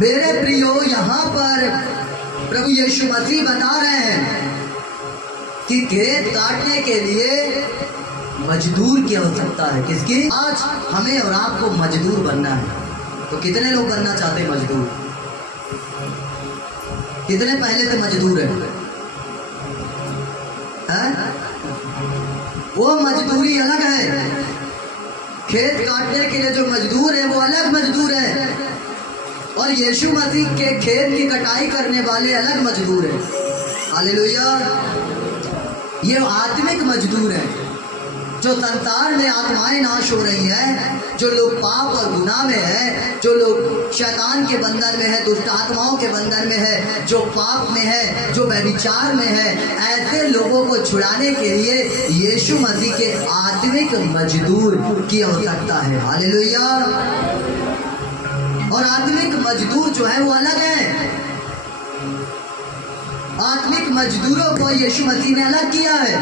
मेरे प्रियो, यहाँ पर प्रभु यीशु मसीह बता रहे हैं कि खेत काटने के लिए मजदूर की आवश्यकता है। किसकी? आज हमें और आपको मजदूर बनना है। तो कितने लोग बनना चाहते हैं मजदूर? कितने पहले से मजदूर है? वो मजदूरी अलग है। खेत काटने के लिए जो मजदूर है वो अलग मजदूर है, और यीशु मसीह के खेत की कटाई करने वाले अलग मजदूर है। हालेलुया। ये आत्मिक मजदूर है। जो संसार में आत्माएं नाश हो रही है, जो लोग पाप और गुनाह में है, जो लोग शैतान के बंधन में है, दुष्ट आत्माओं के बंधन में है, जो पाप में है, जो व्यभिचार में है, ऐसे लोगों को छुड़ाने के लिए यीशु मसीह के आत्मिक मजदूर की आवश्यकता है। हालेलुया। और आत्मिक मजदूर जो है वो अलग है। आत्मिक मजदूरों को यीशु मसीह ने अलग किया है।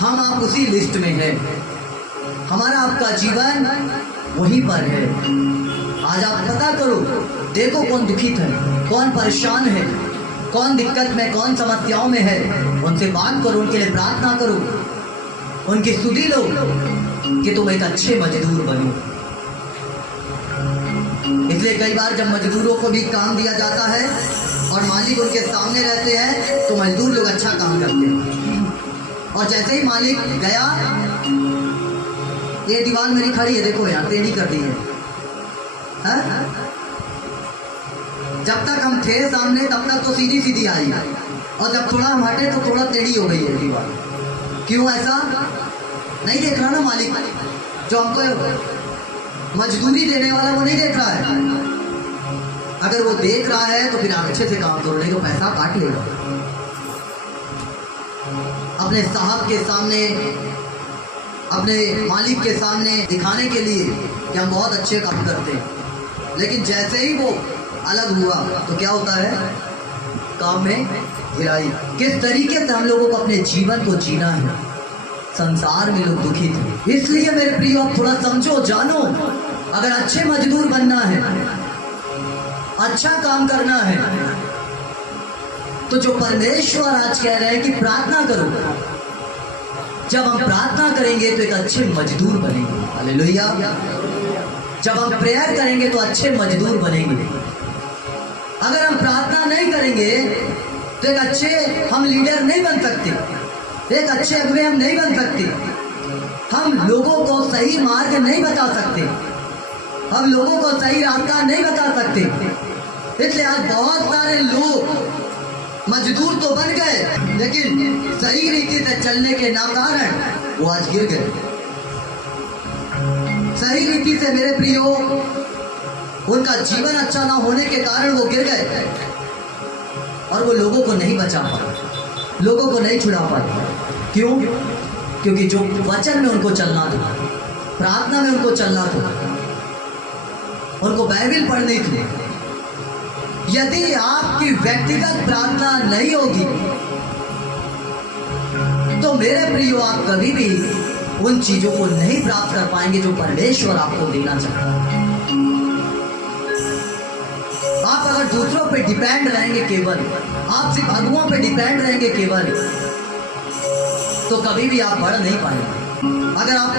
हम आप उसी लिस्ट में हैं। हमारा आपका जीवन वहीं पर है। आज आप पता करो, देखो कौन दुखित है, कौन परेशान है, कौन दिक्कत में, कौन समस्याओं में है। उनसे बात करो, उनके लिए प्रार्थना करो, उनकी स्तुति लो कि तुम एक अच्छे मजदूर बनो। इसलिए कई बार जब मजदूरों को भी काम दिया जाता है और मालिक उनके सामने रहते हैं तो मजदूर लोग अच्छा काम करते हैं, और जैसे ही मालिक गया, ये दीवार मेरी खड़ी है, देखो यहाँ टेढ़ी कर दी है। जब तक हम थे सामने तब तक तो सीधी सीधी आई, और जब थोड़ा हम हटे तो थोड़ा टेढ़ी हो गई है दीवार। क्यों ऐसा? नहीं देख रहा ना मालिक, जो हमको मजदूरी देने वाला वो नहीं देख रहा है। अगर वो देख रहा है तो फिर आप अच्छे से काम करो, नहीं तो पैसा काट लेगा। अपने साहब के सामने, अपने मालिक के सामने दिखाने के लिए कि हम बहुत अच्छे काम करते हैं, लेकिन जैसे ही वो अलग हुआ तो क्या होता है? काम में गिराई। किस तरीके से हम लोगों को अपने जीवन को जीना है। संसार में लोग दुखी थे। इसलिए मेरे प्रियो, आप थोड़ा समझो, जानो, अगर अच्छे मजदूर बनना है, अच्छा काम करना है, तो जो परमेश्वर आज कह रहे हैं कि प्रार्थना करो। जब हम प्रार्थना करेंगे तो एक अच्छे मजदूर बनेंगे। हालेलुया। जब हम प्रेयर करेंगे तो अच्छे मजदूर बनेंगे। अगर हम प्रार्थना नहीं करेंगे तो एक अच्छे हम लीडर नहीं बन सकते, एक अच्छे अगुवे हम नहीं बन सकते। हम लोगों को सही मार्ग नहीं बता सकते, हम लोगों को सही रास्ता नहीं बता सकते। इसलिए आज बहुत सारे लोग मजदूर तो बन गए, लेकिन सही रीति से चलने के ना कारण वो आज गिर गए। सही रीति से मेरे प्रियो, उनका जीवन अच्छा ना होने के कारण वो गिर गए, और वो लोगों को नहीं बचा पाए, लोगों को नहीं छुड़ा पाए। क्यों? क्योंकि जो वचन में उनको चलना था, प्रार्थना में उनको चलना था, उनको बाइबल पढ़नी थी। यदि आपकी व्यक्तिगत प्रार्थना नहीं होगी तो मेरे प्रियो, आप कभी भी उन चीजों को नहीं प्राप्त कर पाएंगे जो परमेश्वर आपको देना चाहता है। आप अगर दूसरों पे डिपेंड रहेंगे केवल, आप सिर्फ अगुओं पे डिपेंड रहेंगे केवल, तो कभी भी आप बढ़ नहीं पाएंगे। अगर आप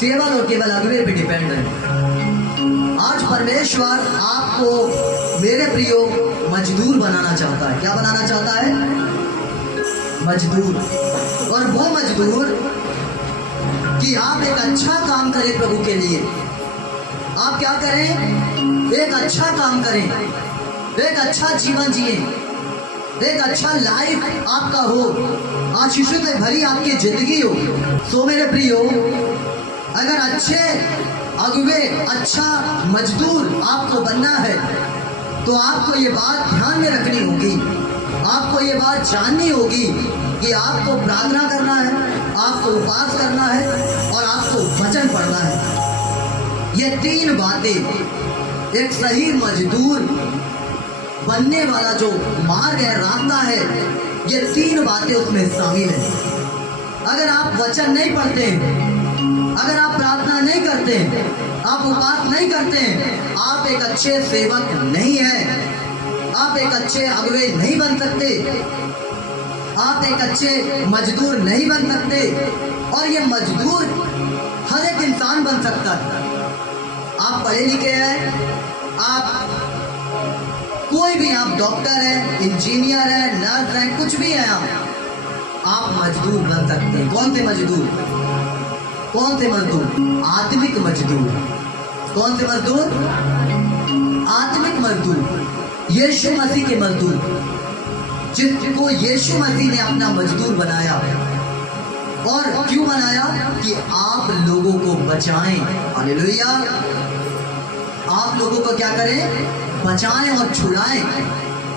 केवल और केवल अगुवे पे डिपेंड रहेंगे। आज परमेश्वर आपको मेरे प्रियो मजदूर बनाना चाहता है। क्या बनाना चाहता है? मजदूर। और वो मजदूर कि आप एक अच्छा काम करें प्रभु के लिए। आप क्या करें? एक अच्छा काम करें, एक अच्छा जीवन जिए, एक अच्छा लाइफ आपका हो, आशीषों से भरी आपकी जिंदगी हो। सो मेरे प्रियो, अगर अच्छे अगुवे, अच्छा मजदूर आपको बनना है तो आपको ये बात ध्यान में रखनी होगी, आपको ये बात जाननी होगी कि आपको प्रार्थना करना है, आपको उपवास करना है, और आपको वचन पढ़ना है। ये तीन बातें एक सही मजदूर बनने वाला जो मार्ग है, रास्ता है, ये तीन बातें उसमें शामिल हैं। अगर आप वचन नहीं पढ़ते, अगर आप प्रार्थना नहीं करते, करते हैं, आप उपवास नहीं करते हैं, आप एक अच्छे सेवक नहीं हैं, आप एक अच्छे अगुवे नहीं बन सकते, आप एक अच्छे मजदूर नहीं बन सकते। और ये मजदूर हर एक इंसान बन सकता है। आप पढ़े लिखे हैं, आप कोई भी, आप डॉक्टर हैं, इंजीनियर हैं, नर्स हैं, कुछ भी हैं, आप मजदूर बन सकते हैं। कौन से मजदूर? कौन से मजदूर? आत्मिक मजदूर। कौन से मजदूर? आत्मिक मजदूर, यीशु मसीह के मजदूर, जिनको यीशु मसीह ने अपना मजदूर बनाया। और क्यों बनाया? कि आप लोगों को बचाएं। हालेलुया। आप लोगों को क्या करें? बचाएं और छुड़ाएं।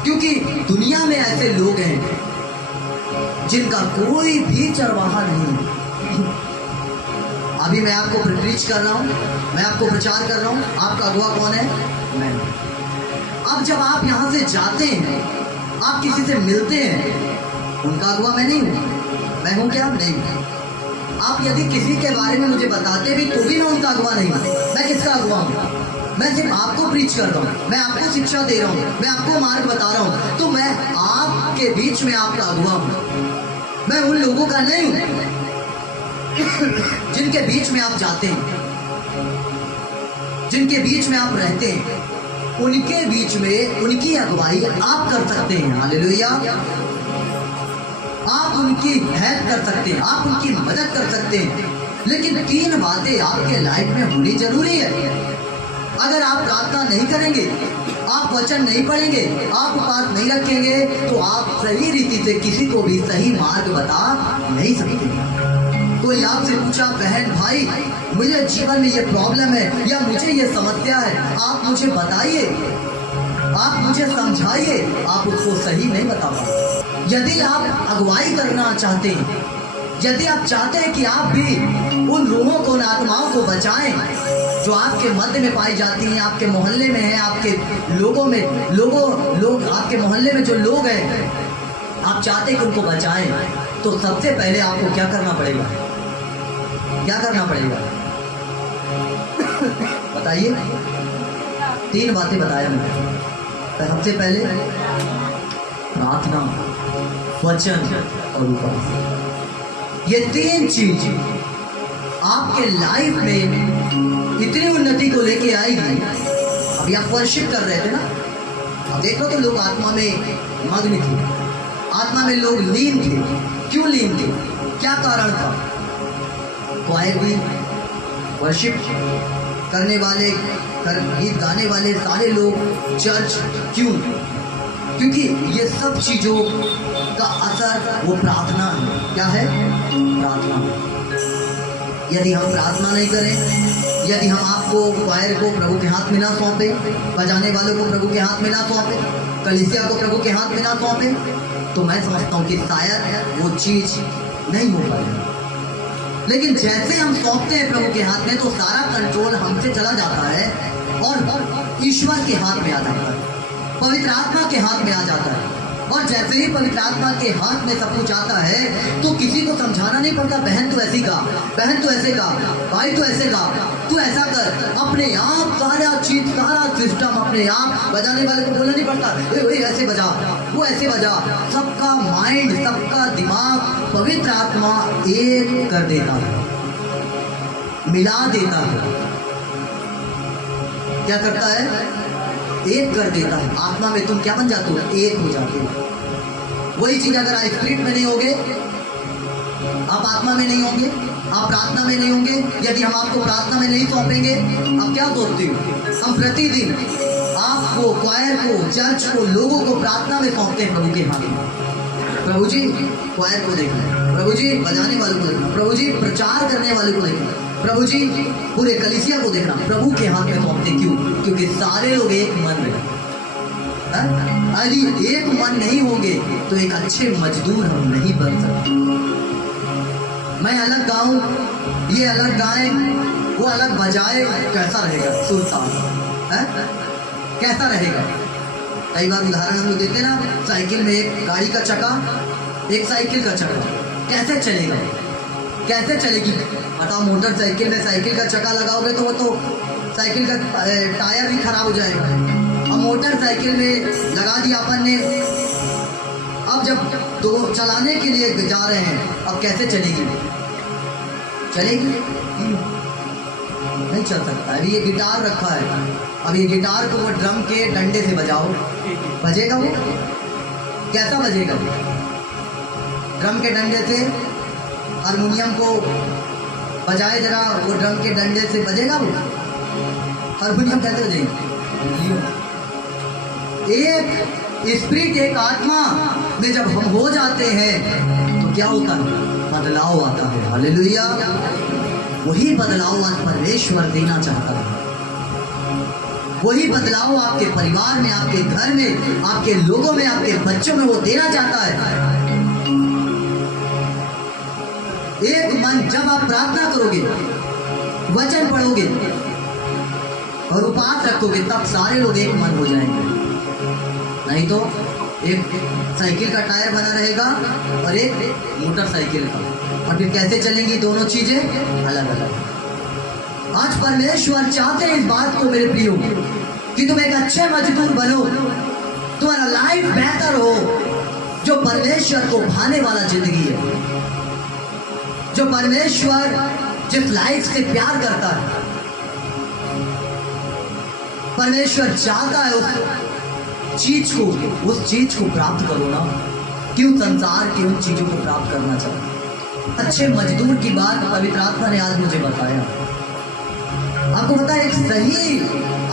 क्योंकि दुनिया में ऐसे लोग हैं जिनका कोई भी चरवाहा नहीं। अभी मैं आपको प्रीच कर रहा हूं, मैं आपको प्रचार कर रहा हूं, आपका अगुआ कौन है? मैं। अब जब आप यहां से जाते हैं, आप किसी से मिलते हैं, उनका अगुआ मैं नहीं हूं। मैं हूं क्या? नहीं। आप यदि किसी के बारे में मुझे बताते भी तो भी मैं उनका अगुआ नहीं हूं। मैं किसका अगुआ हूं? मैं सिर्फ आपको प्रीच कर रहा हूं, मैं आपको शिक्षा दे रहा हूं, मैं आपको मार्ग बता रहा हूं, तो मैं आपके बीच में आपका अगुआ हूं। मैं उन लोगों का नहीं हूं जिनके बीच में आप जाते हैं, जिनके बीच में आप रहते हैं, उनके बीच में उनकी अगुवाई आप कर सकते हैं। हालेलुया। आप उनकी हेल्प कर सकते हैं, आप उनकी मदद कर सकते हैं। लेकिन 3 बातें आपके लाइफ में होनी जरूरी है। अगर आप प्रार्थना नहीं करेंगे, आप वचन नहीं पढ़ेंगे, आप उपवास नहीं रखेंगे, तो आप सही रीति से किसी को भी सही मार्ग बता नहीं सकते। कोई आपसे पूछा, बहन भाई मुझे जीवन में ये प्रॉब्लम है या मुझे ये समस्या है, आप मुझे बताइए, आप मुझे समझाइए, आप उसको सही नहीं बता पाते। यदि आप अगुवाई करना चाहते हैं, यदि आप चाहते हैं कि आप भी उन रूहों को, उन आत्माओं को बचाएं जो आपके मध्य में पाई जाती हैं, आपके मोहल्ले में हैं, आपके लोगों में, लोग आपके मोहल्ले में जो लोग हैं, आप चाहते हैं कि उनको बचाएं, तो सबसे पहले आपको क्या करना पड़ेगा? क्या करना पड़ेगा? बताइए। 3 बातें बताया मैंने। सबसे पहले प्रार्थना, वचन और उपवास। ये 3 चीज आपके लाइफ में इतनी उन्नति को लेके आएगी। अभी आप वर्शिप कर रहे थे ना, अब देखो तो लोग आत्मा में मग्न थे, आत्मा में लोग लीन थे। क्यों लीन थे? क्या कारण था? क्वायर भी, वर्शिप करने वाले, गीत गाने वाले सारे लोग, चर्च, क्यों? क्योंकि ये सब चीजों का असर वो प्रार्थना है। क्या है? प्रार्थना। यदि हम प्रार्थना नहीं करें, यदि हम आपको, क्वायर को प्रभु के हाथ में ना सौंपे, बजाने वालों को प्रभु के हाथ में ना सौंपे, कलीसिया को प्रभु के हाथ में ना सौंपे, तो मैं समझता हूँ कि शायद वो चीज नहीं हो पाएगी। लेकिन जैसे हम सौंपते हैं प्रभु के हाथ में, तो सारा कंट्रोल हमसे चला जाता है और ईश्वर के हाथ में आ जाता है, पवित्र आत्मा के हाथ में आ जाता है। और जैसे ही पवित्र आत्मा के हाथ में सब कुछ आता है, तो किसी को समझाना नहीं पड़ता, बहन तो ऐसी गा, बहन तो ऐसे गा, भाई तो ऐसे गा, तू ऐसा कर। अपने आप सारा चीज, सारा सिस्टम अपने आप, बजाने वाले को बोलना नहीं पड़ता, वही ऐसे बजा, वो ऐसे बजा। सबका माइंड, सबका दिमाग पवित्र आत्मा एक कर देता है, मिला देता है। क्या करता है? एक कर देता है। आत्मा में तुम क्या बन जाते हो? एक हो जाते हो। वही चीज अगर आप स्पिरिट में नहीं होगे, आप आत्मा में नहीं होंगे, आप प्रार्थना में नहीं होंगे, यदि हम आपको प्रार्थना में नहीं सौंपेंगे, आप क्या सोचते हो? हम प्रतिदिन आपको, क्वायर को, चर्च को, लोगों को प्रार्थना में सौंपते हैं प्रभु के हाथ में। प्रभु जी क्वायर को देखना, प्रभु जी बजाने वालों को देखना, प्रभु जी प्रचार करने वाले को देखना, प्रभु जी पूरे कलीसिया को देखना, प्रभु के हाथ में सौंपते। क्यों? क्योंकि सारे लोग एक मन में। यदि एक मन नहीं होंगे तो एक अच्छे मजदूर हम नहीं बन सकते। मैं अलग गाऊं, ये अलग गाए, वो अलग बजाए, कैसा रहेगा? सुरताल कैसा रहेगा? कई बार उदाहरण हम लोग देते हैं ना, साइकिल में एक गाड़ी का चक्का, एक साइकिल का चक्का, कैसे चलेगा? कैसे चलेगी? बताओ, मोटरसाइकिल में साइकिल का चक्का लगाओगे तो वो तो साइकिल का टायर भी खराब हो जाएगा। अब मोटरसाइकिल में लगा दिया अपन ने, अब जब तो चलाने के लिए जा रहे हैं, अब कैसे चलेगी? चलेगी नहीं चल सकता। अभी ये गिटार रखा है, अब ये गिटार को वो ड्रम के डंडे से बजाओ, बजेगा वो? कैसा बजेगा? ड्रम के डंडे से हारमोनियम को बजाए जरा, वो ड्रम के डंडे से बजेगा वो? हारमोनियम कैसे बजेगी? एक स्पिरिट, एक आत्मा में जब हम हो जाते हैं तो क्या होता है? बदलाव आता है। हालेलुया। वही बदलाव आज परमेश्वर देना चाहता है। वही बदलाव आपके परिवार में, आपके घर में, आपके लोगों में, आपके बच्चों में वो देना चाहता है। एक मन, जब आप प्रार्थना करोगे, वचन पढ़ोगे और उपवास रखोगे, तब सारे लोग एक मन हो जाएंगे। नहीं तो एक साइकिल का टायर बना रहेगा और एक मोटरसाइकिल का, और फिर कैसे चलेंगी दोनों चीजें अलग अलग। आज परमेश्वर चाहते हैं इस बात को मेरे प्रियो, कि तुम एक अच्छे मजदूर बनो, तुम्हारा लाइफ बेहतर हो, जो परमेश्वर को भाने वाला जिंदगी है, जो परमेश्वर जिस लाइफ से प्यार करता है। परमेश्वर चाहता है उस चीज को प्राप्त करो ना। क्यों संसार की उन चीजों को प्राप्त करना चाहते? अच्छे मजदूर की बात पवित्र आत्मा ने आज मुझे बताया। आपको पता है, एक सही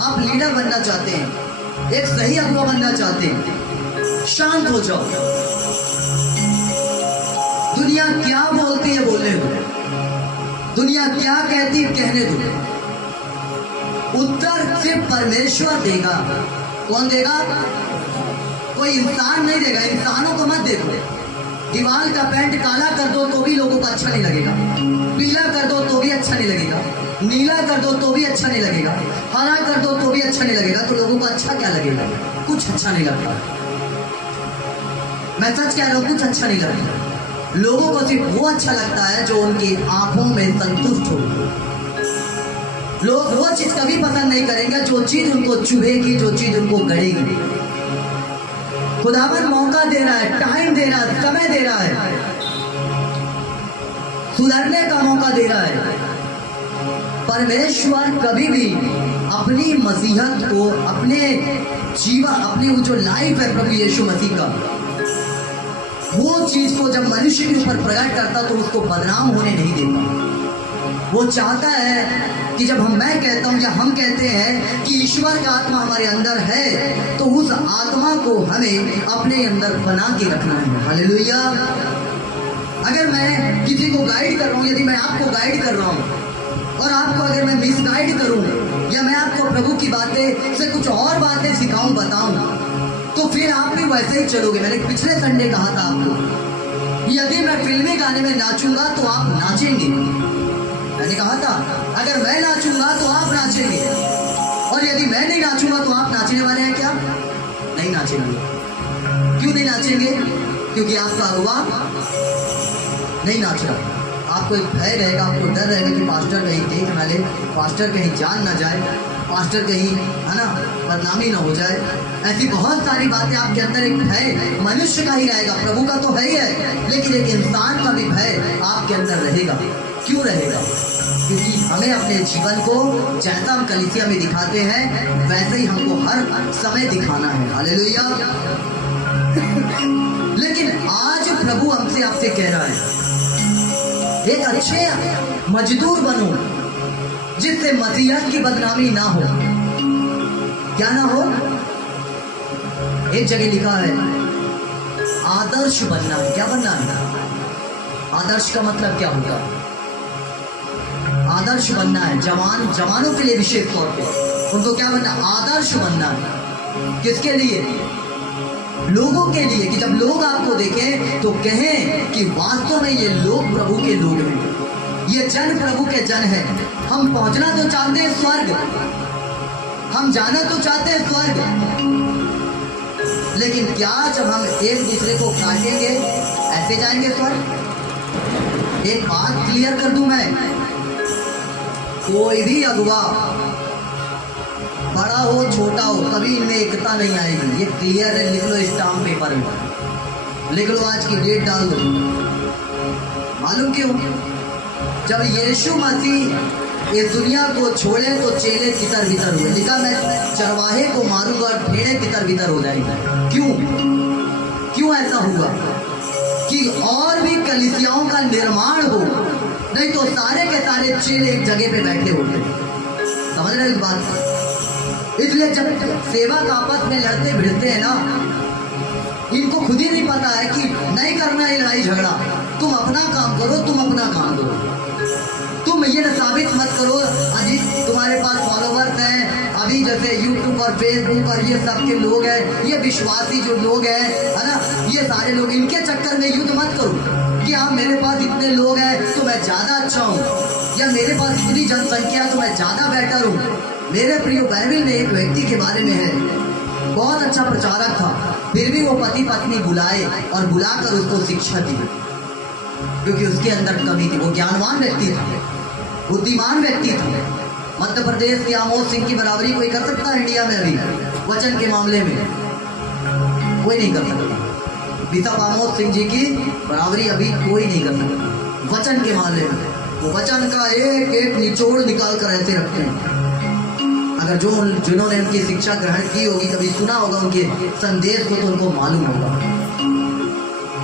आप लीडर बनना चाहते हैं, एक सही अगुवा बनना चाहते हैं, शांत हो जाओ। दुनिया क्या बोलती है बोलने दो, दुनिया क्या कहती है कहने दो। उत्तर सिर्फ परमेश्वर देगा। कौन देगा? कोई इंसान नहीं देगा। इंसानों को मत देखो। दीवार का पेंट काला कर दो तो भी लोगों को अच्छा नहीं लगेगा, पीला कर दो तो भी अच्छा नहीं लगेगा, नीला कर दो तो भी अच्छा नहीं लगेगा, हरा कर दो तो भी अच्छा नहीं लगेगा। तो लोगों को अच्छा क्या लगेगा? कुछ अच्छा नहीं लगता। मैं सच कह रहा हूं, कुछ अच्छा नहीं लगता। लोगों को सिर्फ वो अच्छा लगता है जो उनकी आंखों में संतुष्ट हो। लोग वो चीज कभी पसंद नहीं करेंगे जो चीज उनको चुभेगी, जो चीज उनको गड़ेगी। खुदावन मौका दे रहा है, टाइम दे रहा है, समय दे रहा है, सुधरने का मौका दे रहा है। परमेश्वर कभी भी अपनी मसीहत को, अपने जीवन, अपनी जो लाइफ है प्रभु यीशु मसीह का, वो चीज को जब मनुष्य के ऊपर प्रकट करता तो उसको बदनाम होने नहीं देता। वो चाहता है कि जब मैं कहता हूं या हम कहते हैं कि ईश्वर का आत्मा हमारे अंदर है, तो उस आत्मा को हमें अपने अंदर बना के रखना है। हालेलुया। अगर मैं किसी को गाइड कर रहा हूं, यदि मैं आपको गाइड कर रहा हूं और आपको अगर मैं मिसगाइड करूं, या मैं आपको प्रभु की बातें से कुछ और बातें सिखाऊं, बताऊं, तो फिर आप भी वैसे ही चलोगे। मैंने पिछले संडे कहा था आपको, यदि मैं फिल्मी गाने में नाचूंगा तो आप नाचेंगे। मैंने कहा था अगर मैं नाचूंगा तो आप नाचेंगे, और यदि मैं नहीं नाचूंगा तो आप नाचने वाले हैं क्या? नहीं नाचेंगे। क्यों नहीं नाचेंगे? क्योंकि आपका अगुआ नहीं नाच रहा। आपको एक भय रहेगा, आपको डर रहेगा कि पास्टर कहीं देख ना ले, पास्टर कहीं जान ना जाए, पास्टर कहीं, है ना, बदनामी ना हो जाए। ऐसी बहुत सारी बातें आपके अंदर, एक भय मनुष्य का ही रहेगा, प्रभु का तो है ही है, लेकिन एक इंसान का भी भय आपके अंदर रहेगा। क्यों रहेगा? क्योंकि हमें अपने जीवन को जैसा हम कलीसिया में दिखाते हैं वैसे ही हमको हर समय दिखाना है। हालेलुया। लेकिन आज प्रभु हमसे, आपसे कह रहा है, एक अच्छे मजदूर बनो जिससे मसीहत की बदनामी ना हो। क्या ना हो? एक जगह लिखा है आदर्श बनना है। क्या बनना है? आदर्श का मतलब क्या होगा? आदर्श बनना है। जवानों के लिए विशेष तौर पे उनको क्या बनना? आदर्श बनना है। किसके लिए? लोगों के लिए, कि जब लोग आपको देखें तो कहें कि वास्तव में ये लोग प्रभु के लोग हैं, ये जन प्रभु के जन हैं। हम पहुंचना तो चाहते हैं स्वर्ग, हम जाना तो चाहते हैं स्वर्ग, लेकिन क्या जब हम एक दूसरे को काटेंगे ऐसे जाएंगे स्वर्ग? एक बात क्लियर कर दूं मैं, कोई भी अगुआ बड़ा हो छोटा हो कभी इनमें एकता नहीं आएगी। ये क्लियर है, लिख लो स्टाम्प पेपर में, लिख लो, आज की डेट डाल दो। मालूम क्यों? जब यीशु मसीह इस दुनिया को छोड़े तो चेले तितर बितर हुए। लिखा मैं चरवाहे को मारूंगा और भेड़ें तितर बितर हो जाएंगी। क्यों ऐसा हुआ? कि और भी कलीसियाओं का निर्माण हो, नहीं तो सारे के सारे चेले एक जगह पे बैठे होते। समझ रहे इस बात को? इसलिए जब सेवक आपस में लड़ते भिड़ते हैं ना, इनको खुद ही नहीं पता है कि नहीं करना है लड़ाई झगड़ा। तुम अपना काम करो, तुम अपना काम करो। तुम ये साबित मत करो अजी तुम्हारे पास फॉलोवर्स हैं, अभी जैसे यूट्यूब और फेसबुक और ये सब के लोग हैं, ये विश्वासी जो लोग हैं, है ना, ये सारे लोग, इनके चक्कर में युद्ध मत करो कि हाँ मेरे पास इतने लोग हैं तो मैं ज़्यादा अच्छा हूँ, या मेरे पास इतनी जनसंख्या तो मैं ज़्यादा बेटर हूँ। मेरे प्रिय, बाइबल में एक व्यक्ति के बारे में है, बहुत अच्छा प्रचारक था, फिर भी वो पति पत्नी बुलाए और बुलाकर उसको शिक्षा दी, क्योंकि उसके अंदर कमी थी। वो ज्ञानवान व्यक्ति था, बुद्धिमान व्यक्ति था। मध्य प्रदेश के आमोद सिंह की बराबरी कोई कर सकता है इंडिया में? अभी वचन के मामले में कोई नहीं कर सकता। बिशप आमोद सिंह जी की बराबरी अभी कोई नहीं कर सकता वचन के मामले में। वो वचन का एक एक निचोड़ निकाल कर ऐसे रखते हैं। अगर जिन्होंने उनकी शिक्षा ग्रहण की होगी, कभी सुना होगा उनके संदेश को, तो उनको मालूम होगा।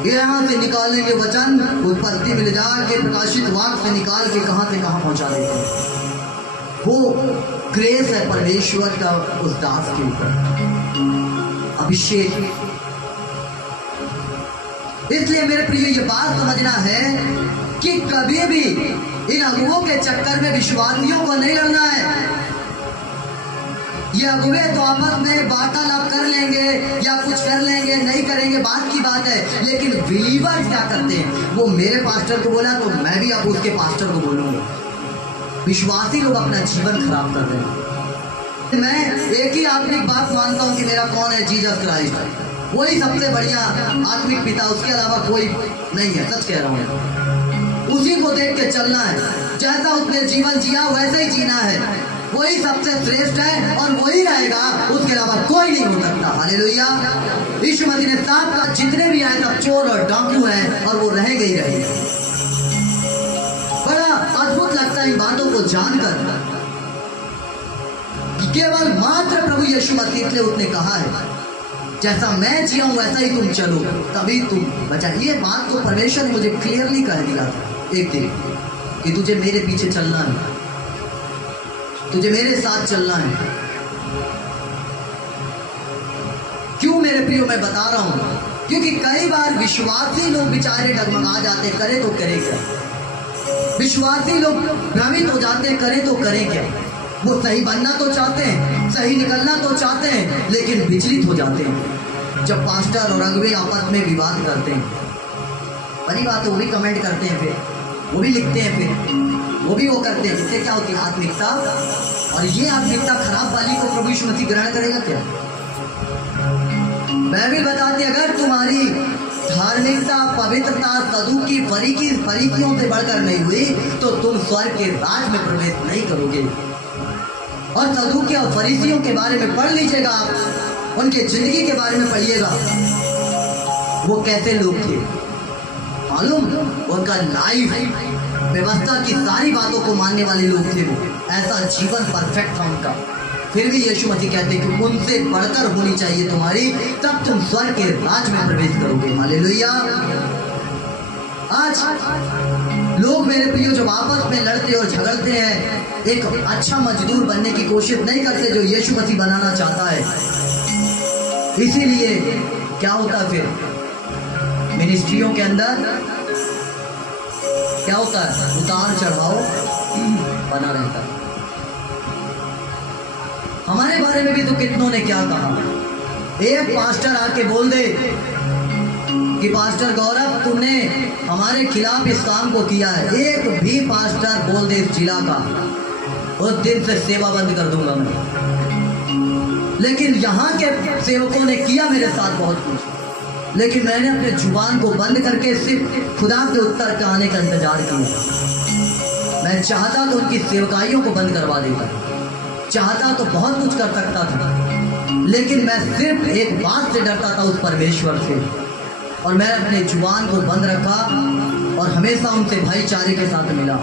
यहाँ से निकालेंगे वचन, उत्पत्ति में ले जाके प्रकाशित वाक्य से निकाल के कहाँ से कहाँ पहुँचा देते हैं। वो ग्रेस है परमेश्वर का उस दास के ऊपर, अभिषेक। इसलिए मेरे प्रिय ये बात समझना है कि कभी भी इन अगुओं के चक्कर में विश्वासियों को नहीं लड़ना है। ये अगुए तो आपस में वार्तालाप कर लेंगे या कुछ कर लेंगे, नहीं करेंगे, बात की बात है। लेकिन बिलीवर्स क्या करते हैं? वो मेरे पास्टर को बोला तो मैं भी अब उसके पास्टर को बोलूंगा। विश्वासी लोग अपना जीवन खराब कर रहे हैं। मैं एक ही आत्मिक बात मानता हूँ कि मेरा कौन है? जीसस क्राइस्ट, वही सबसे बढ़िया आत्मिक पिता, उसके अलावा कोई नहीं है। सच कह रहा हूँ, उसी को देख के चलना है। जैसा उसने जीवन जिया वैसे ही जीना है, वही सबसे श्रेष्ठ है और वही रहेगा, उसके अलावा कोई नहीं हो सकता। हालेलुया। यीशु मसीह ने साफ कहा, जितने भी आए सब चोर और डाकू हैं और वो रहेंगे ही रहेंगे। बड़ा अद्भुत लगता है इन बातों को जानकर कि केवल मात्र प्रभु यीशु मसीह ने उसने कहा है, जैसा मैं जिया हूं वैसा ही तुम चलो, तभी तुम बचा। ये बात तो परमेश्वर ने मुझे क्लियरली कह दिया था एक दिन कि तुझे मेरे पीछे चलना है, तुझे मेरे साथ चलना है। क्यों मेरे प्रियो मैं बता रहा हूं? क्योंकि कई बार विश्वासी लोग बेचारे डगमगा जाते, करे तो करे क्या? विश्वासी लोग भ्रमित हो जाते, करे तो करे क्या? वो सही बनना तो चाहते हैं, सही निकलना तो चाहते हैं, लेकिन विचलित हो जाते हैं जब पास्टर और अगुवे आपस में विवाद करते हैं। बड़ी बात है, वो भी कमेंट करते हैं, फिर वो भी लिखते हैं, फिर वो भी वो करते हैं। इससे क्या होती है? आत्मिकता। और ये आत्मिकता खराब वाली को प्रभु यीशु मसीह ग्रहण करेगा क्या? बाइबल बताती है, अगर तुम्हारी धार्मिकता, पवित्रता, सदुकी, फरीकियों से बढ़कर नहीं हुई तो तुम स्वर्ग के राज में प्रवेश नहीं करोगे। और सदुकी और फरीसियों के बारे में पढ़ लीजिएगा, आप उनके जिंदगी के बारे में पढ़िएगा, वो कैसे लोग थे मालूम? उनका लाइफ व्यवस्था की सारी बातों को मानने वाले लोग थे। वो ऐसा जीवन परफेक्ट था उनका। फिर भी यीशु मसीह कहते हैं कि उनसे बढ़कर होनी चाहिए तुम्हारी, तब तुम स्वर्ग के राज में प्रवेश करोगे। हालेलुया। आज लोग मेरे प्रियो जब आपस में लड़ते और झगड़ते हैं, एक अच्छा मजदूर बनने की कोशिश नहीं करते जो यीशु मसीह बनाना चाहता है। इसीलिए क्या होता फिर मिनिस्ट्रियों के अंदर क्या होता है? उतार चढ़ाव बना रहता है। हमारे बारे में भी तो कितनों ने क्या कहा। एक पास्टर आके बोल दे कि पास्टर गौरव तुमने हमारे खिलाफ इस काम को किया है, एक भी पास्टर बोल दे इस जिला का, उस दिन से सेवा बंद कर दूंगा मैं। लेकिन यहाँ के सेवकों ने किया मेरे साथ बहुत कुछ। लेकिन मैंने अपने जुबान को बंद करके सिर्फ खुदा के उत्तर के आने का इंतजार किया। मैं चाहता तो उनकी सेवकाइयों को बंद करवा देता, चाहता तो बहुत कुछ कर सकता था, लेकिन मैं सिर्फ एक बात से डरता था, उस परमेश्वर से। और मैं अपने जुबान को बंद रखा और हमेशा उनसे भाईचारे के साथ मिला।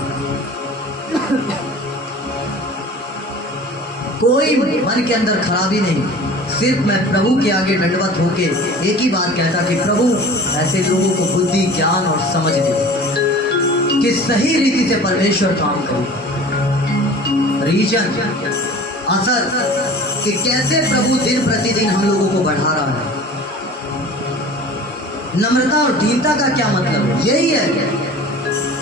कोई मन के अंदर खराबी नहीं, सिर्फ मैं प्रभु के आगे दंडवत होके एक ही बात कहता कि प्रभु ऐसे लोगों को बुद्धि, ज्ञान और समझ दे कि सही रीति से परमेश्वर काम करे। रीजन, असर कि कैसे प्रभु दिन प्रतिदिन हम लोगों को बढ़ा रहा है। नम्रता और दीनता का क्या मतलब? यही है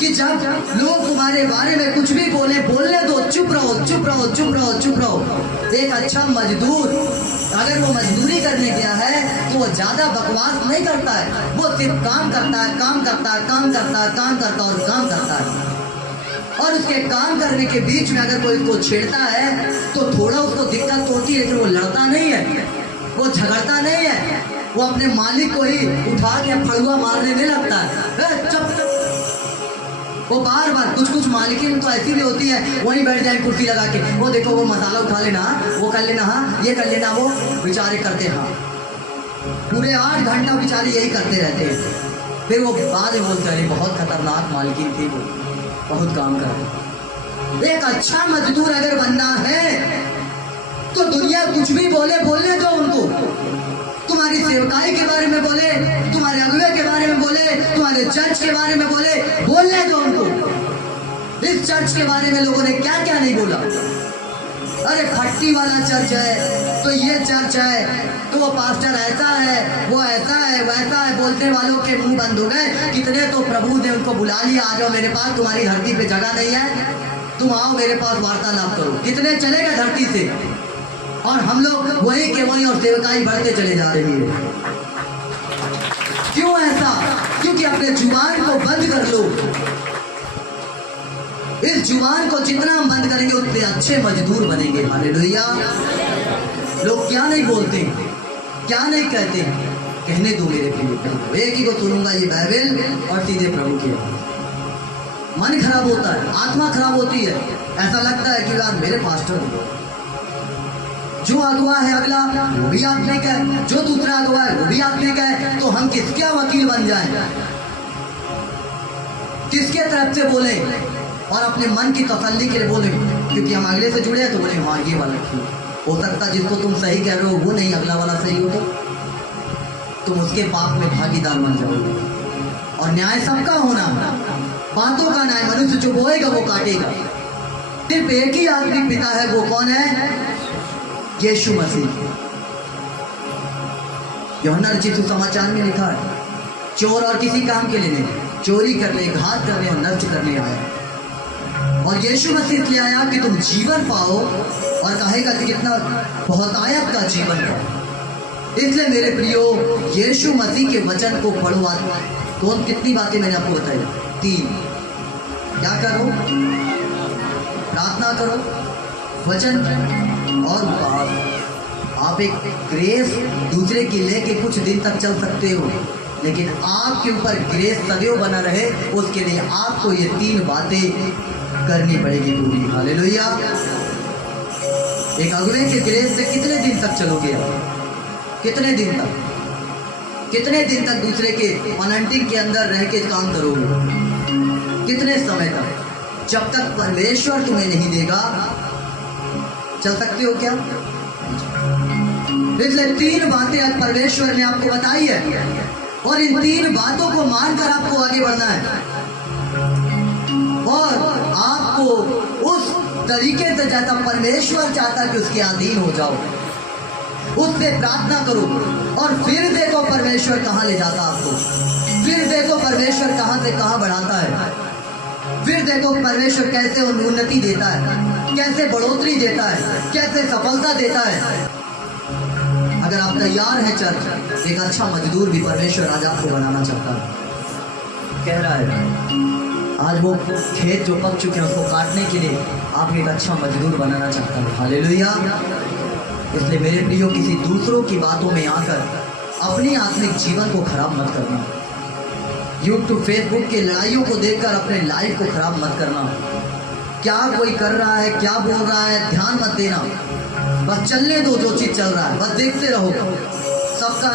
कि जब लोग तुम्हारे बारे में कुछ भी बोलने दो, चुप रहो, चुप रहो, चुप रहो, चुप रहो। एक अच्छा मजदूर अगर वो मजदूरी करने गया है तो वो ज्यादा बकवास नहीं करता है, वो सिर्फ काम करता है, काम करता है, काम करता है, काम करता है और काम करता है। और उसके काम करने के बीच में अगर कोई उसको छेड़ता है तो थोड़ा उसको दिक्कत होती है, लेकिन वो लड़ता नहीं है, वो झगड़ता नहीं है, वो अपने मालिक को ही उठा के फड़ुआ मारने में लगता है। चुप। वो बार बार कुछ मालिकिन तो ऐसी भी होती है, वहीं बैठ जाए कुर्सी लगा के, वो देखो वो मसाला उठा लेना, वो कर लेना, हाँ ये कर लेना, वो बेचारे करते हैं। पूरे 8 घंटा बेचारे यही करते रहते हैं। फिर वो बाद में बोलते हैं बहुत खतरनाक मालिकिन थी, वो बहुत काम कर। एक अच्छा मजदूर अगर बनना है तो दुनिया कुछ भी बोलने दो उनको। तुम्हारी सेवकाई के बारे में बोले, तुम्हारे अगुवे के बारे में बोले, तुम्हारे चर्च के बारे में बोलने दो उनको। इस चर्च के बारे में लोगों ने क्या क्या नहीं बोला। अरे फट्टी वाला चर्च है, तो ये चर्च है, तो वो पास्टर ऐसा है, वो ऐसा है, वैसा है। बोलते वालों के मुंह बंद हो गए। कितने तो प्रभु ने उनको बुला लिया, आ जाओ मेरे पास, तुम्हारी धरती पे जगह नहीं है, तुम आओ मेरे पास वार्तालाप करो। कितने चले गए धरती से, और हम लोग वही के वही और सेवकाई बढ़ते चले जा रही है। क्यों ऐसा? क्योंकि अपने जुबान को बंद कर लो। इस जुबान को जितना हम बंद करेंगे उतने अच्छे मजदूर बनेंगे। हालेलुया। लोग क्या नहीं बोलते, क्या नहीं कहते, कहने दो मेरे प्रिय। एक ही को सुनूंगा, ये बाइबल और सीधे प्रभु की। मन खराब होता है, आत्मा खराब होती है, ऐसा लगता है कि यार मेरे पास्टर जो अगुआ है अगला वो भी आपने का है, जो दूसरा अगुआ है वो भी आपने का है, तो हम किसके वकील बन जाएं? किसके तरफ से बोले? और अपने मन की तसल्ली के लिए बोले, क्योंकि हम अगले से जुड़े हैं तो बोले हाँ ये वाला ठीक हो सकता, जिसको तुम सही कह रहे हो वो नहीं अगला वाला सही हो, तो तुम उसके पाप में भागीदार बन जाओगे। और न्याय सबका होना, बातों का न्याय, मनुष्य जो बोएगा वो काटेगा। सिर्फ एक ही आखिरी पिता है, वो कौन है? यीशु मसीह। यूहन्ना रचित सुसमाचार में लिखा है, चोर और किसी काम के लिए नहीं, चोरी करने, घात करने और नष्ट करने आया। और यीशु मसीह इसलिए आया कि तुम जीवन पाओ, और कहेगा कि कितना बहुतायत का जीवन पाओ। इसलिए मेरे प्रियो, यीशु मसीह के वचन को पढ़ो। कौन कितनी बातें मैंने आपको बताई? 3। क्या करो? प्रार्थना करो, वचन और उपवास। आप एक ग्रेस दूसरे की लेके कुछ दिन तक चल सकते हो, लेकिन आपके ऊपर ग्रेस सदैव बना रहे, उसके लिए आपको ये 3 बातें करनी पड़ेगी पूरी। हालेलुया। एक अगुवे के ग्रेस से कितने दिन तक चलोगे आप? कितने दिन तक? कितने दिन तक दूसरे के अनंटिंग के अंदर रह के काम करोगे? कितने समय तक? जब तक परमेश्वर तुम्हें नहीं देगा चल सकते हो क्या? इसलिए 3 बातें आज परमेश्वर ने आपको बताई है, और इन 3 बातों को मानकर आपको आगे बढ़ना है। और आपको उस तरीके से जैसा परमेश्वर चाहता है कि उसके अधीन हो जाओ, उससे प्रार्थना करो, और फिर देखो परमेश्वर कहाँ ले जाता आपको। फिर देखो परमेश्वर कहाँ से कहाँ बढ़ाता है। फिर देखो परमेश्वर कैसे उन्नति देता है, कैसे बढ़ोतरी देता है, कैसे सफलता देता है। अगर आप तैयार हैं चर्च, एक अच्छा मजदूर भी परमेश्वर आज आपको बनाना चाहता है। कह रहा है आज वो खेत जो पक चुके हैं उसको काटने के लिए आप एक अच्छा मजदूर बनाना चाहता है। हालेलुया। इसलिए मेरे प्रियो, किसी दूसरों की बातों में आकर अपनी आत्मिक जीवन को खराब मत करना। यूट्यूब फेसबुक के लड़ाइयों को देखकर अपने लाइफ को खराब मत करना। क्या कोई कर रहा है, क्या बोल रहा है, ध्यान मत देना। बस चलने दो जो चीज़ चल रहा है, बस देखते रहो। सबका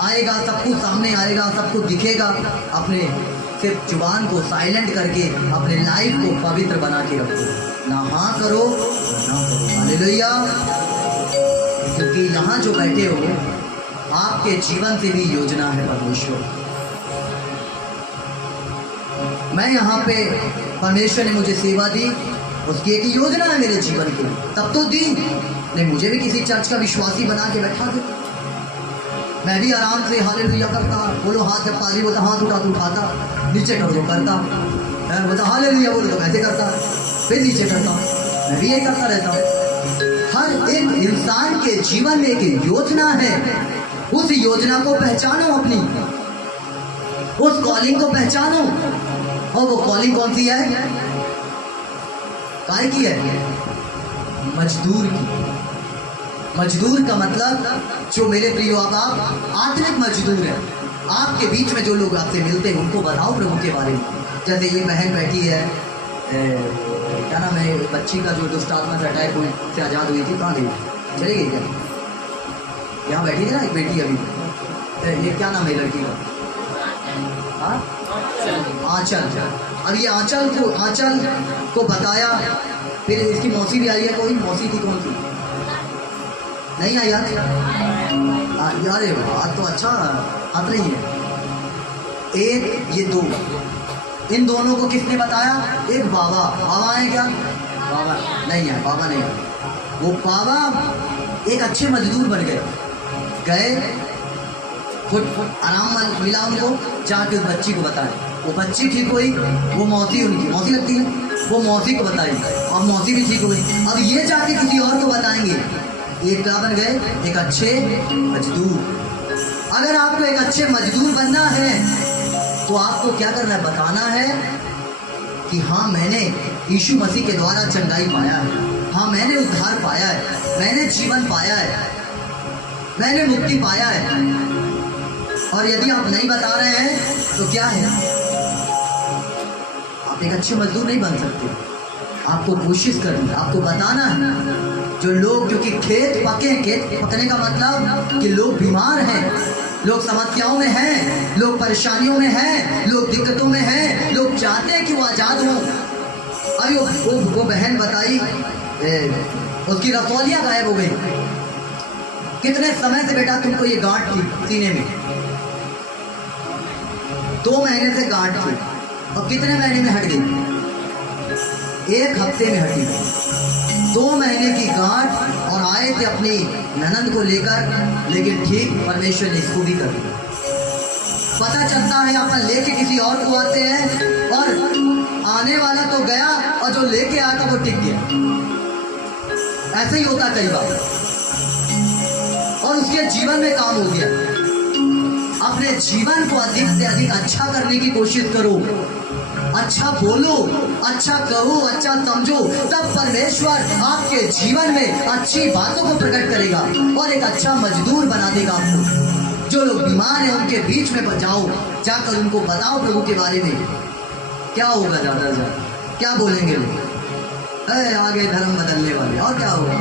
आएगा, सब कुछ सामने आएगा, सब कुछ दिखेगा। अपने सिर्फ जुबान को साइलेंट करके अपने लाइफ को पवित्र बना के रखो। ना हाँ करो ना करो। हालेलुया। क्योंकि यहाँ जो बैठे हो, आपके जीवन से भी योजना है परमेश्वर। मैं यहाँ पे, परमेश्वर ने मुझे सेवा दी, उसकी एक योजना है मेरे जीवन की। तब तो दी नहीं, मुझे भी किसी चर्च का विश्वासी बना के बैठा दे। मैं भी आराम से हालेलुया करता। बोलो हाथ जब पाली बोलता, हाथ उठा तो उठाता, नीचे कर दो करता, बोलता हालेलुया बोलो तो वैसे करता, फिर नीचे करता। मैं भी यही करता रहता हूँ। हर एक इंसान के जीवन में एक योजना है। उस योजना को पहचानो, अपनी उस कॉलिंग को पहचानो। और वो कॉलिंग कौन सी है? काय की है? मजदूर की। मजदूर का मतलब, जो मेरे प्रियो आप आत्मिक मजदूर है। आपके बीच में जो लोग आपसे मिलते हैं उनको बताओ प्रभु के बारे में। जैसे ये बहन बैठी है, क्या नाम है बच्ची का, जो दुष्ट आत्मा से अटैक हुई से आज़ाद हुई थी, कहाँ गई? चली गई क्या? यहाँ बैठी थी ना एक बेटी अभी, ये क्या नाम है लड़की का? हाँ, आंचल। अब ये आंचल को बताया। फिर इसकी मौसी भी आई है। कोई मौसी थी, कौन सी? नहीं आई यार। अरे बात तो अच्छा हट रही है। एक ये दो, इन दोनों को किसने बताया? एक बाबा है क्या? बाबा नहीं है, बाबा नहीं है। वो बाबा एक अच्छे मजदूर बन गए। खुद आराम मिला उनको, जाके उस बच्ची को बताया। वो बच्ची ठीक हुई, वो मौसी, उनकी मौसी लगती है, वो मौसी को बताई और मौसी भी ठीक हुई। अब ये जाके किसी और को बताएंगे। ये क्या बन गए? एक अच्छे मजदूर। अगर आपको एक अच्छे मजदूर बनना है तो आपको क्या करना है? बताना है कि हाँ, मैंने यीशु मसीह के द्वारा चंगाई पाया है, हाँ मैंने उद्धार पाया है, मैंने जीवन पाया है, मैंने मुक्ति पाया है। और यदि आप नहीं बता रहे हैं तो क्या है? आप एक अच्छे मजदूर नहीं बन सकते। आपको कोशिश करनी है, आपको बताना है। जो लोग, क्योंकि खेत पकने का मतलब कि लोग बीमार हैं, लोग समस्याओं में हैं, लोग परेशानियों में हैं, लोग दिक्कतों में हैं, लोग चाहते हैं कि वो आज़ाद हों। अभी वो बहन बताई, उसकी रसौलियाँ गायब हो गई। कितने समय से बेटा तुमको ये गांठ थी सीने में? 2 महीने से गांठ थी। और कितने महीने में हट गई? 1 हफ्ते में हटी। 2 महीने की गांठ, और आए थे अपनी ननद को लेकर, लेकिन ठीक परमेश्वर ने इसको भी कर दिया। पता चलता है अपन लेके किसी और को आते हैं, और आने वाला तो गया और जो लेके आया था वो टिक गया। ऐसे ही होता कई बार, और उसके जीवन में काम हो गया। अपने जीवन को अधिक से अधिक अच्छा करने की कोशिश करो। अच्छा बोलो, अच्छा कहो, अच्छा समझो, तब परमेश्वर आपके जीवन में अच्छी बातों को प्रकट करेगा और एक अच्छा मजदूर बना देगा आपको। जो लोग बीमार हैं उनके बीच में जाओ, जाकर उनको बताओ प्रभु के बारे में। क्या होगा? ज़्यादा से ज़्यादा क्या बोलेंगे लोग? आगे धर्म बदलने वाले, और क्या होगा?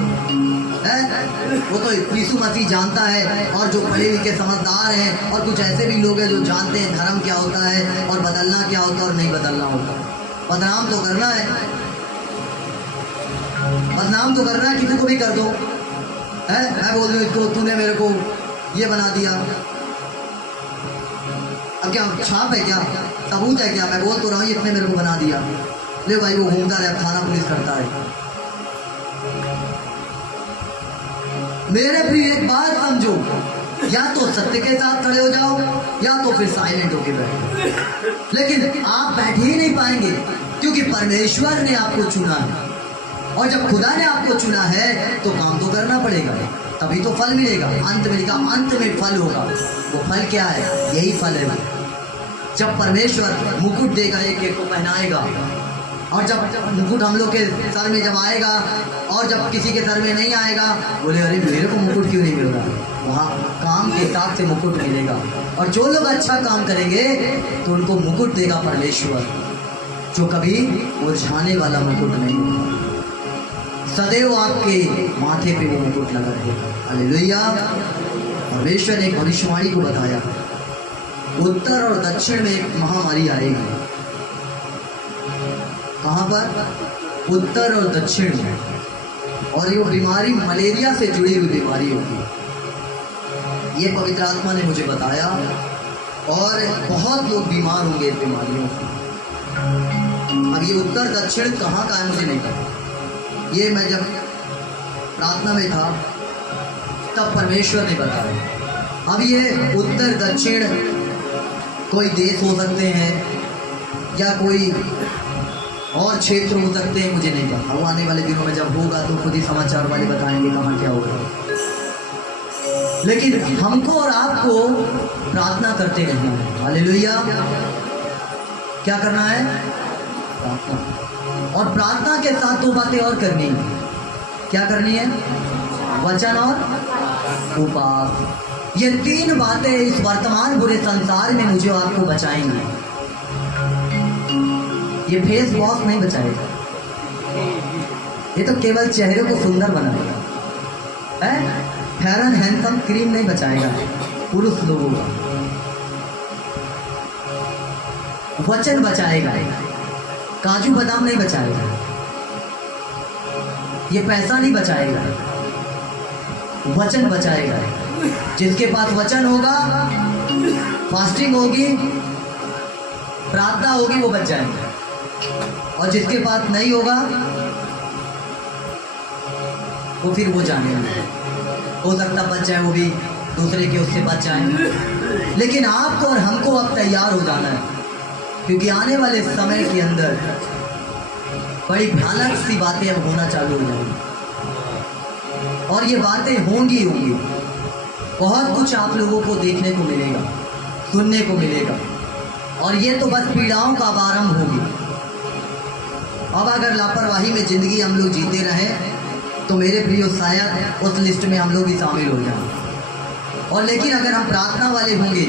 वो तो यीशु मसीह जानता है, और जो पढ़े लिखे समझदार हैं, और कुछ ऐसे भी लोग हैं जो जानते हैं धर्म क्या होता है और बदलना क्या होता है और नहीं बदलना होता। बदनाम तो करना है, बदनाम तो करना है, किसी को भी कर दो। मैं बोल दूँ इसको, तूने मेरे को ये बना दिया। अब क्या छाप है, क्या सबूत है? क्या मैं बोल तो रहा हूँ इसने मेरे को बना दिया। ले भाई, वो घूमता रहे, थाना पुलिस करता है। मेरे भी एक बात समझो, या तो सत्य के साथ खड़े हो जाओ, या तो फिर साइलेंट होके बैठो। लेकिन आप बैठ ही नहीं पाएंगे, क्योंकि परमेश्वर ने आपको चुना है। और जब खुदा ने आपको चुना है तो काम तो करना पड़ेगा, तभी तो फल मिलेगा। अंत में लिखा, अंत में फल होगा। वो फल क्या है? यही फल है। जब परमेश्वर मुकुट देगा, एक एक को पहनाएगा, और जब मुकुट हम लोग के सर में जब आएगा, और जब किसी के सर में नहीं आएगा, बोले अरे मेरे को मुकुट क्यों नहीं मिल रहा? वहाँ काम के हिसाब से मुकुट मिलेगा। और जो लोग अच्छा काम करेंगे तो उनको मुकुट देगा परमेश्वर, जो कभी मुरझाने वाला मुकुट नहीं होगा, सदैव आपके माथे पे वो मुकुट लगा रहेगा। हालेलुया। परमेश्वर ने एक भविष्यवाणी को बताया, उत्तर और दक्षिण में एक महामारी आएगी। कहाँ पर? उत्तर और दक्षिण में। और ये बीमारी मलेरिया से जुड़ी हुई बीमारी होगी। ये पवित्र आत्मा ने मुझे बताया। और बहुत लोग बीमार होंगे इस बीमारियों से। अब ये उत्तर दक्षिण कहाँ का है मुझे नहीं पता। ये मैं जब प्रार्थना में था तब परमेश्वर ने बताया। अब ये उत्तर दक्षिण कोई देश हो सकते हैं या कोई और क्षेत्र हो सकते हैं, मुझे नहीं पता। वो आने वाले दिनों में जब होगा तो खुद ही समाचार वाले बताएंगे कहाँ क्या होगा। लेकिन हमको और आपको प्रार्थना करते रहना है। हालेलुया। क्या करना है? प्रार्थना। और प्रार्थना के साथ दो बातें और करनी है। क्या करनी है? वचन और उपवास। ये तीन बातें इस वर्तमान बुरे संसार में मुझे आपको बचाएंगी। ये फेस वॉश नहीं बचाएगा, ये तो केवल चेहरे को सुंदर बनाएगा। फेयर एंड हैंडसम क्रीम नहीं बचाएगा पुरुष लोगों का। वचन बचाएगा, काजू बादाम नहीं बचाएगा। ये पैसा नहीं बचाएगा, वचन बचाएगा। जिसके पास वचन होगा, फास्टिंग होगी, प्रार्थना होगी, वो बच जाएगा। और जिसके पास नहीं होगा वो फिर वो जाने हो सकता बच जाए, वो भी दूसरे के उससे बच जाए। लेकिन आपको और हमको अब तैयार हो जाना है, क्योंकि आने वाले समय के अंदर बड़ी भयानक सी बातें अब होना चालू हो जाएंगी। और ये बातें होंगी। बहुत कुछ आप लोगों को देखने को मिलेगा, सुनने को मिलेगा। और ये तो बस पीड़ाओं का आरंभ होगी। अब अगर लापरवाही में ज़िंदगी हम लोग जीते रहें तो मेरे प्रियो शायद उस लिस्ट में हम लोग भी शामिल हो जाएं। और लेकिन अगर हम प्रार्थना वाले होंगे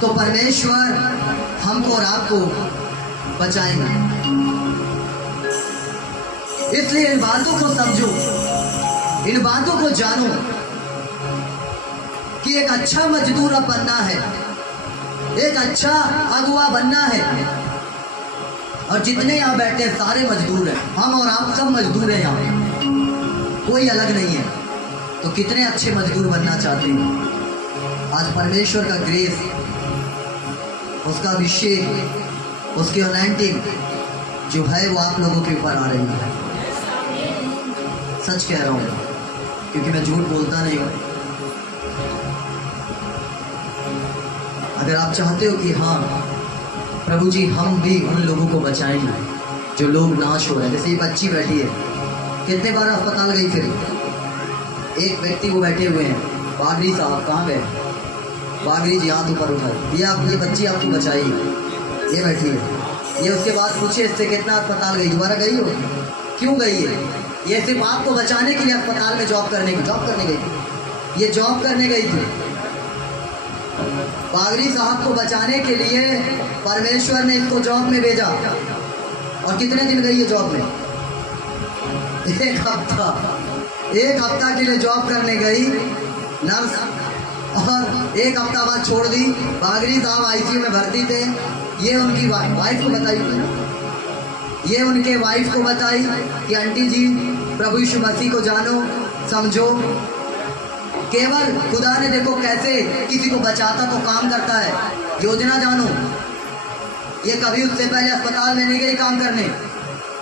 तो परमेश्वर हमको और आपको बचाएंगे। इसलिए इन बातों को समझो, इन बातों को जानो कि एक अच्छा मजदूर अब बनना है, एक अच्छा अगुआ बनना है। और जितने यहाँ बैठे हैं सारे मजदूर हैं, हम और आप सब मजदूर हैं, यहाँ कोई अलग नहीं है। तो कितने अच्छे मजदूर बनना चाहते हैं? आज परमेश्वर का ग्रेस, उसका अभिषेक, उसकी अनॉइंटिंग जो है वो आप लोगों के ऊपर आ रही है। सच कह रहा हूँ, क्योंकि मैं झूठ बोलता नहीं हूँ। अगर आप चाहते हो कि हाँ प्रभु जी हम भी उन लोगों को बचाएंगे जो लोग नाश हो रहे हैं, जैसे ये बच्ची बैठी है, कितने बार अस्पताल गई, फिर एक व्यक्ति वो बैठे हुए हैं, बागरी साहब कहाँ गए? बागरी जी हाथ ऊपर उठाए, ये बच्ची आपको बचाई, ये बैठी है। ये उसके बाद पूछे इससे कितना अस्पताल गई, दोबारा गई हो? क्यों गई है? ये सिर्फ आपको बचाने के लिए अस्पताल में जॉब करने गई थी। ये जॉब करने गई थी। बागरी साहब को बचाने के लिए परमेश्वर ने इसको जॉब में भेजा। और कितने दिन गई है जॉब में? एक हफ्ता के लिए जॉब करने गई नर्स, और एक हफ्ता बाद छोड़ दी। बागरी साहब आईसीयू में भर्ती थे। ये उनकी वाइफ को बताई, ये उनके वाइफ को बताई कि आंटी जी प्रभु यीशु मसीह को जानो, समझो। केवल खुदा ने देखो कैसे किसी को बचाता तो काम करता है, योजना जानो। ये कभी उससे पहले अस्पताल में नहीं गई काम करने।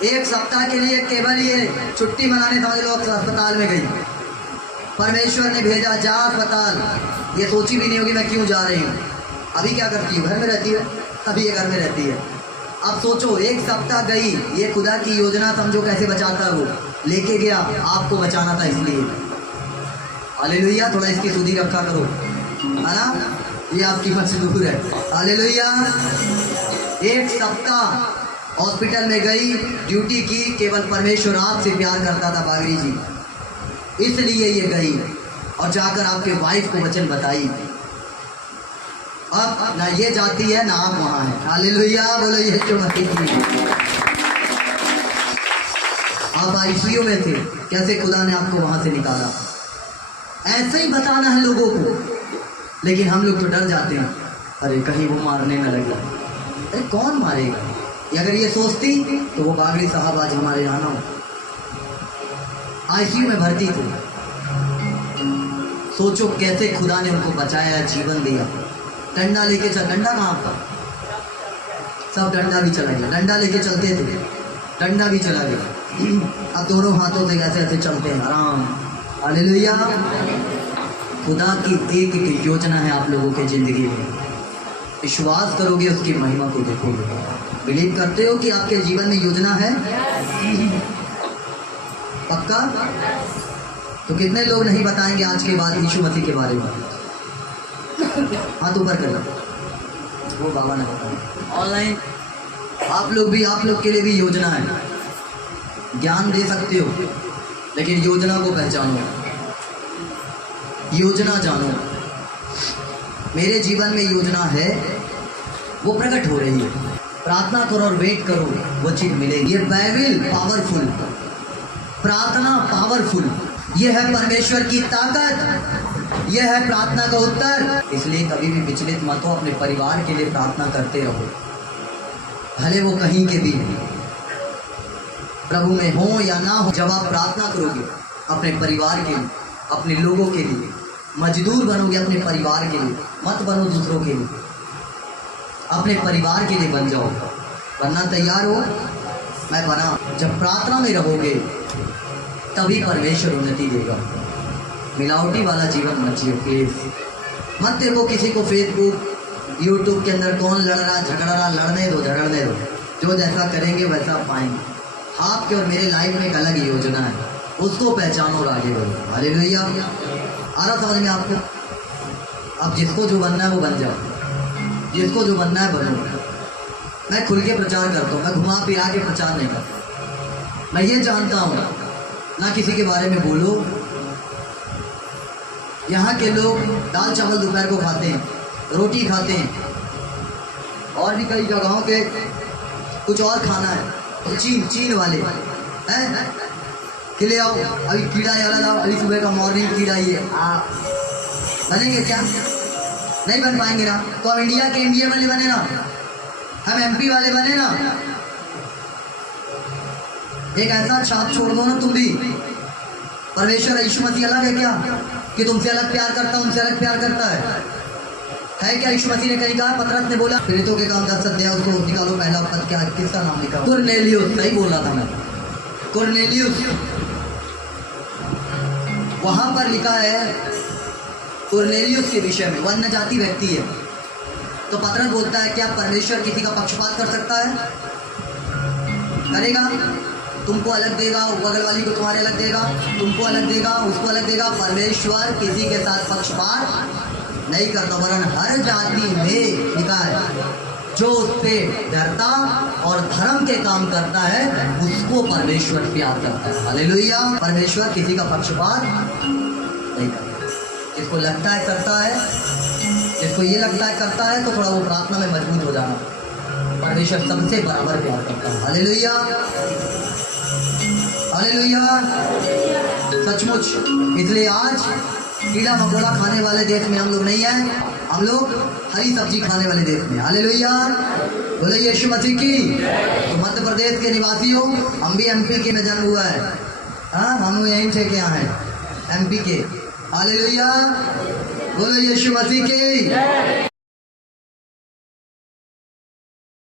एक सप्ताह के लिए केवल ये छुट्टी मनाने समझ लो अस्पताल में गई। परमेश्वर ने भेजा, जा अस्पताल। ये सोची भी नहीं होगी मैं क्यों जा रही हूँ। अभी क्या करती हूँ? घर में रहती है। अभी ये घर में रहती है। अब सोचो, एक सप्ताह गई, ये खुदा की योजना समझो कैसे बचाता। वो लेके गया, आपको बचाना था इसलिए। हालेलुया। थोड़ा इसकी सुधी रखा करो, है ना, ये आपकी मजदूर है। हालेलुया। एक सप्ताह हॉस्पिटल में गई, ड्यूटी की। केवल परमेश्वर आपसे प्यार करता था बागरी जी, इसलिए ये गई। और जाकर आपके वाइफ को वचन बताई। अब ना ये जाती है ना आप वहां हैं। हालेलुया, बोलो यीशु मसीह की। आप आईसीयू में थे, कैसे खुदा ने आपको वहां से निकाला। ऐसे ही बताना है लोगों को, लेकिन हम लोग तो डर जाते हैं, अरे कहीं वो मारने न लग जाए। अरे कौन मारेगा? अगर ये सोचती तो वो बागड़ी साहब आज हमारे यहाँ ना हो। आईसीयू में भर्ती थे। सोचो कैसे खुदा ने उनको बचाया, जीवन दिया। डंडा लेके चल, डंडा कहाँ आपका? सब डंडा भी चला गया। डंडा लेके चलते थे, डंडा भी चला गया। अब दोनों हाथों से ऐसे ऐसे चलते हैं आराम। हालेलुया। खुदा की एक एक योजना है आप लोगों के जिंदगी में। विश्वास करोगे उसकी महिमा को देखोगे। बिलीव करते हो कि आपके जीवन में योजना है? पक्का? तो कितने लोग नहीं बताएंगे आज के बाद यीशु मसीह के बारे में? हाथ ऊपर कर लो। वो बाबा ने बताया। ऑनलाइन आप लोग के लिए भी योजना है। ज्ञान दे सकते हो, लेकिन योजना को पहचानो, योजना जानो। मेरे जीवन में योजना है, वो प्रकट हो रही है। प्रार्थना करो और वेट करो, वो चीज मिलेगी। ये बाइबल पावरफुल, प्रार्थना पावरफुल, ये है परमेश्वर की ताकत, यह है प्रार्थना का उत्तर। इसलिए कभी भी विचलित मत हो, अपने परिवार के लिए प्रार्थना करते रहो, भले वो कहीं के भी प्रभु में हो या ना हो। जब आप प्रार्थना करोगे अपने परिवार के लिए, अपने लोगों के लिए, मजदूर बनोगे अपने परिवार के लिए, मत बनो दूसरों के लिए, अपने परिवार के लिए बन जाओ। बनना तैयार हो? मैं बना। जब प्रार्थना में रहोगे तभी परमेश्वर उन्नति देगा। मिलावटी वाला जीवन मत जियो प्लीज। मत देखो किसी को फेसबुक यूट्यूब के अंदर कौन लड़ रहा झगड़ रहा, लड़ने दो, झगड़ने दो। जो जैसा करेंगे वैसा पाएंगे। आपके और मेरे लाइफ में एक अलग योजना है, उसको पहचानो और आगे बढ़ो। हालेलुया। आ रहा समझ में आपको? अब जिसको जो बनना है वो बन जाओ, जिसको जो बनना है बनो। मैं खुल के प्रचार करता हूँ, मैं घुमा फिरा के प्रचार नहीं करता। मैं ये जानता हूँ ना किसी के बारे में बोलो। यहाँ के लोग दाल चावल दोपहर को खाते हैं, रोटी खाते हैं, और भी कई जगहों के कुछ और खाना है। चीन वाले हैं कि ले आओ अभी कीड़ा वाला लाओ, अभी सुबह का मॉर्निंग कीड़ा ही है। बनेंगे क्या? नहीं बन पाएंगे ना। तो अब इंडिया के इंडिया वाले बने ना, हम एमपी वाले बने ना। एक ऐसा छाप छोड़ दो ना तुम भी। परमेश्वर यीशु मसीह अलग है क्या कि तुमसे अलग प्यार करता, उनसे अलग प्यार करता है क्या? यीशु मसीह ने कहीं कहा, पतरस ने बोला प्रेरितों के काम 10 अध्याय उसको निकालो, पहला पद क्या, किसका नाम लिखा? कुरनेलियुस। सही बोल रहा था मैं, कुरनेलियुस। वहां पर लिखा है कुरनेलियुस के विषय में, वन्य जाति व्यक्ति है। तो पतरस बोलता है क्या परमेश्वर किसी का पक्षपात कर सकता है? करेगा? तुमको अलग देगा, बगल वाली को तुम्हारे अलग देगा, तुमको अलग देगा, उसको अलग देगा। परमेश्वर किसी के साथ पक्षपात नहीं करता, वरन हर जाति में लिखा है जो उस पे डरता और धर्म के काम करता है उसको परमेश्वर प्यार करता है। हालेलुया। परमेश्वर किसी का पक्षपात नहीं करता। जिसको लगता है करता है, जिसको ये लगता है करता है, तो थोड़ा वो प्रार्थना में मजबूत हो जाना। परमेश्वर सबसे बराबर प्यार करता है। Hallelujah, hallelujah. सचमुच। इसलिए आज कीड़ा मकोड़ा खाने वाले देश में हम लोग नहीं हैं, हम लोग हरी सब्जी खाने वाले देश में। हालेलुया, बोले यीशु मसीह की। तो मध्य प्रदेश के निवासी हो, हम भी एमपी के में जन्म हुआ है। हाँ, हम यहीं से क्या हैं, एमपी के। हालेलुया, बोले यीशु मसीह की।